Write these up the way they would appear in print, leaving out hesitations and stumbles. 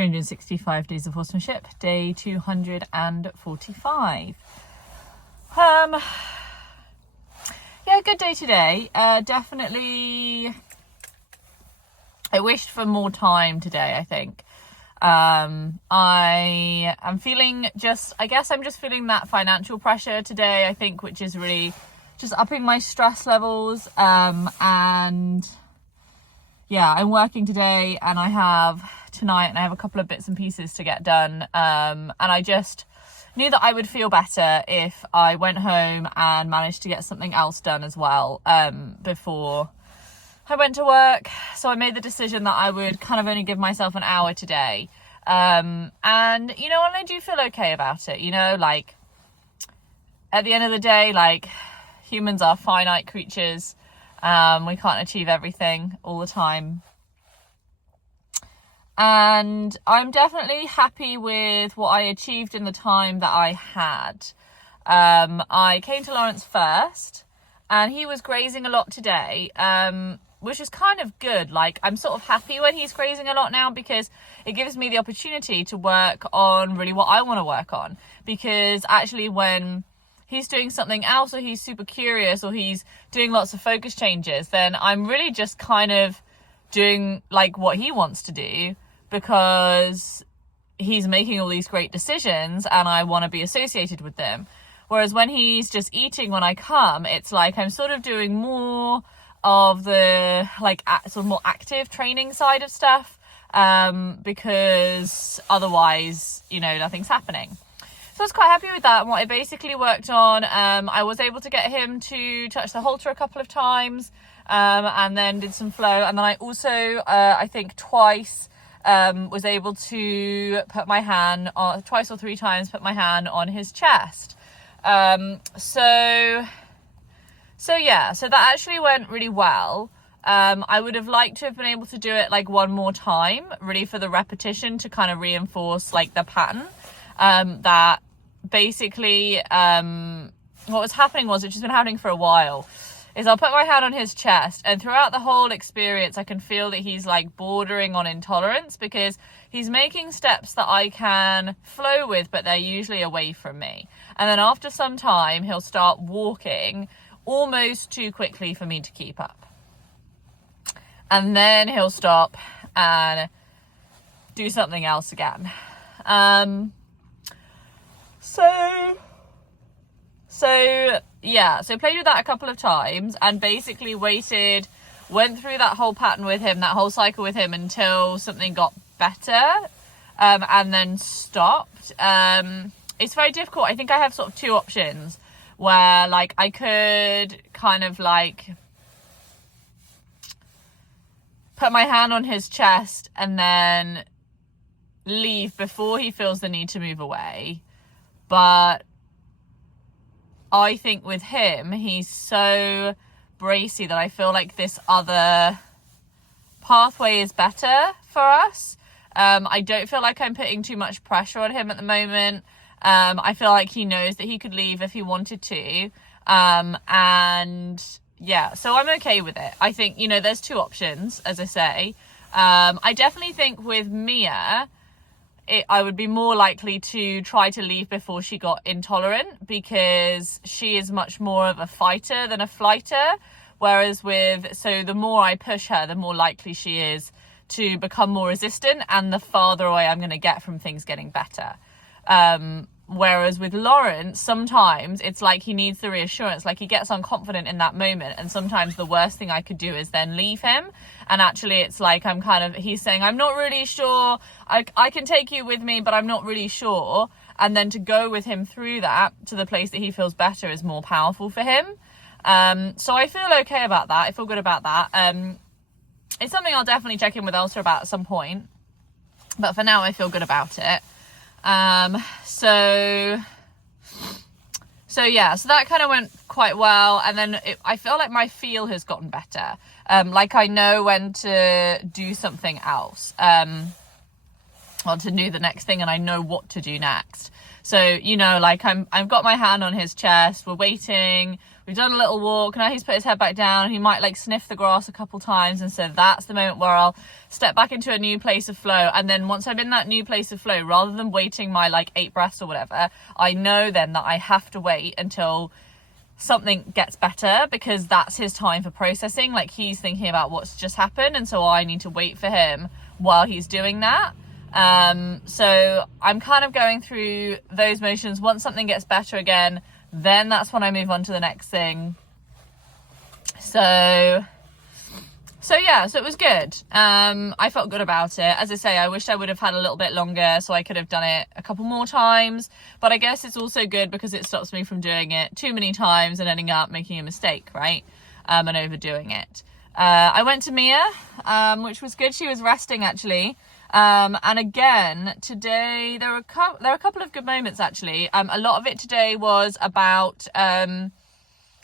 365 Days of Horsemanship, day 245. Yeah, good day today. Definitely, I wished for more time today, I think. I am feeling I guess I'm just feeling that financial pressure today, I think, which is really just upping my stress levels. And yeah, I'm working today and I have tonight and I have a couple of bits and pieces to get done. And I just knew that I would feel better if I went home and managed to get something else done as well, before I went to work. So I made the decision that I would kind of only give myself an hour today. And, you know, and I do feel okay about it, you know, like, at the end of the day, like, humans are finite creatures. We can't achieve everything all the time. And I'm definitely happy with what I achieved in the time that I had. I came to Lawrence first, and he was grazing a lot today, which is kind of good. Like, I'm sort of happy when he's grazing a lot now, because it gives me the opportunity to work on really what I want to work on. Because actually when he's doing something else, or he's super curious, or he's doing lots of focus changes, then I'm really just kind of doing like what he wants to do, because he's making all these great decisions and I want to be associated with them. Whereas when he's just eating when I come, it's like I'm sort of doing more of the like sort of more active training side of stuff, because otherwise, you know, nothing's happening. So I was quite happy with that. And what I basically worked on, I was able to get him to touch the halter a couple of times, and then did some flow. And then I also, I think twice, was able to put my hand on, twice or three times, put my hand on his chest. So yeah, so that actually went really well. I would have liked to have been able to do it like one more time, really for the repetition, to kind of reinforce like the pattern. That basically, what was happening was, which has been happening for a while, is I'll put my hand on his chest, and throughout the whole experience I can feel that he's like bordering on intolerance, because he's making steps that I can flow with, but they're usually away from me. And then after some time he'll start walking almost too quickly for me to keep up, and then he'll stop and do something else again. So played with that a couple of times, and basically went through that whole pattern with him, that whole cycle with him, until something got better, and then stopped. It's very difficult. I think I have sort of two options, where like I could kind of like put my hand on his chest and then leave before he feels the need to move away. But I think with him, he's so bracy that I feel like this other pathway is better for us. I don't feel like I'm putting too much pressure on him at the moment. I feel like he knows that he could leave if he wanted to. And yeah, so I'm okay with it. I think, you know, there's two options, as I say. I definitely think with Mia, I would be more likely to try to leave before she got intolerant, because she is much more of a fighter than a flighter. Whereas so the more I push her, the more likely she is to become more resistant, and the farther away I'm going to get from things getting better. Whereas with Lawrence, sometimes it's like he needs the reassurance, like he gets unconfident in that moment, and sometimes the worst thing I could do is then leave him. And actually it's like he's saying, I'm not really sure, I can take you with me, but I'm not really sure. And then to go with him through that to the place that he feels better is more powerful for him. So I feel okay about that. I feel good about that. It's something I'll definitely check in with Elsa about at some point, but for now I feel good about it. So yeah, so that kind of went quite well. And then I feel like my feel has gotten better. Like I know when to do something else, or to do the next thing, and I know what to do next. So, you know, like I've got my hand on his chest, we're waiting, we've done a little walk. Now he's put his head back down. He might like sniff the grass a couple times. And so that's the moment where I'll step back into a new place of flow. And then once I'm in that new place of flow, rather than waiting my like 8 breaths or whatever, I know then that I have to wait until something gets better, because that's his time for processing. Like, he's thinking about what's just happened, and so I need to wait for him while he's doing that. So I'm kind of going through those motions. Once something gets better again, then that's when I move on to the next thing. So yeah, so it was good. I felt good about it. As I say, I wish I would have had a little bit longer so I could have done it a couple more times, but I guess it's also good because it stops me from doing it too many times and ending up making a mistake, right? And overdoing it. I went to Mia, which was good. She was resting, actually. And again, today, there were a couple of good moments, actually. A lot of it today was about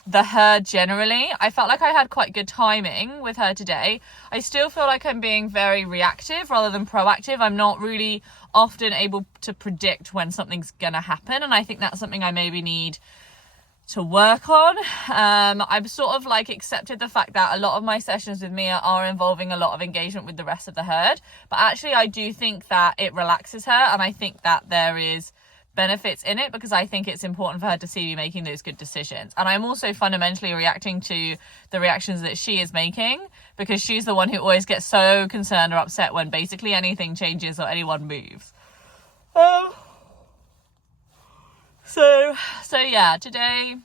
the herd generally. I felt like I had quite good timing with her today. I still feel like I'm being very reactive rather than proactive. I'm not really often able to predict when something's gonna happen, and I think that's something I maybe need to work on. I've sort of like accepted the fact that a lot of my sessions with Mia are involving a lot of engagement with the rest of the herd, but actually I do think that it relaxes her, and I think that there is benefits in it, because I think it's important for her to see me making those good decisions. And I'm also fundamentally reacting to the reactions that she is making, because she's the one who always gets so concerned or upset when basically anything changes or anyone moves. So yeah, today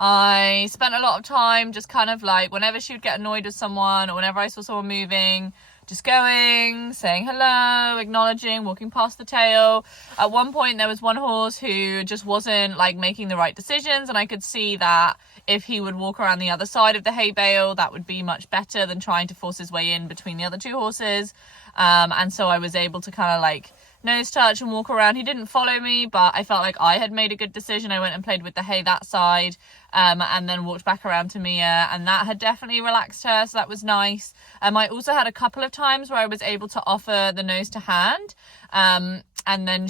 I spent a lot of time just kind of like, whenever she would get annoyed with someone or whenever I saw someone moving, just going, saying hello, acknowledging, walking past the tail. At one point there was one horse who just wasn't like making the right decisions, and I could see that if he would walk around the other side of the hay bale, that would be much better than trying to force his way in between the other two horses. And so I was able to kind of like nose touch and walk around. He didn't follow me, but I felt like I had made a good decision. I went and played with the hay that side, and then walked back around to Mia, and that had definitely relaxed her, so that was nice. I also had a couple of times where I was able to offer the nose to hand, and then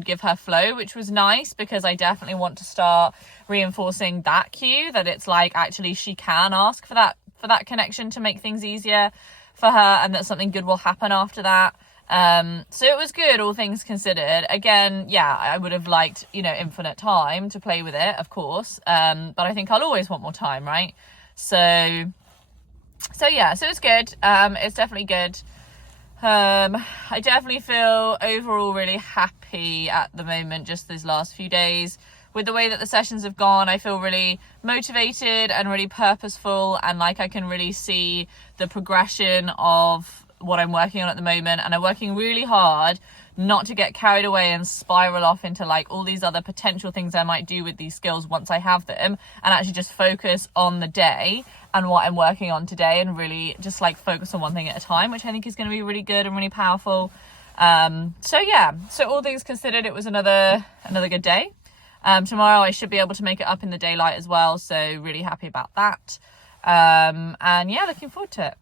give her flow, which was nice, because I definitely want to start reinforcing that cue, that it's like actually she can ask for that connection to make things easier for her, and that something good will happen after that. So it was good, all things considered. Again, yeah, I would have liked, infinite time to play with it, of course. But I think I'll always want more time, right? So yeah, so it's good. It's definitely good. I definitely feel overall really happy at the moment, just these last few days. With the way that the sessions have gone, I feel really motivated and really purposeful, and like I can really see the progression of what I'm working on at the moment, and I'm working really hard not to get carried away and spiral off into like all these other potential things I might do with these skills once I have them, and actually just focus on the day and what I'm working on today, and really just like focus on one thing at a time, which I think is going to be really good and really powerful. So yeah, so all things considered, it was another good day. Tomorrow I should be able to make it up in the daylight as well, so really happy about that. And yeah, looking forward to it.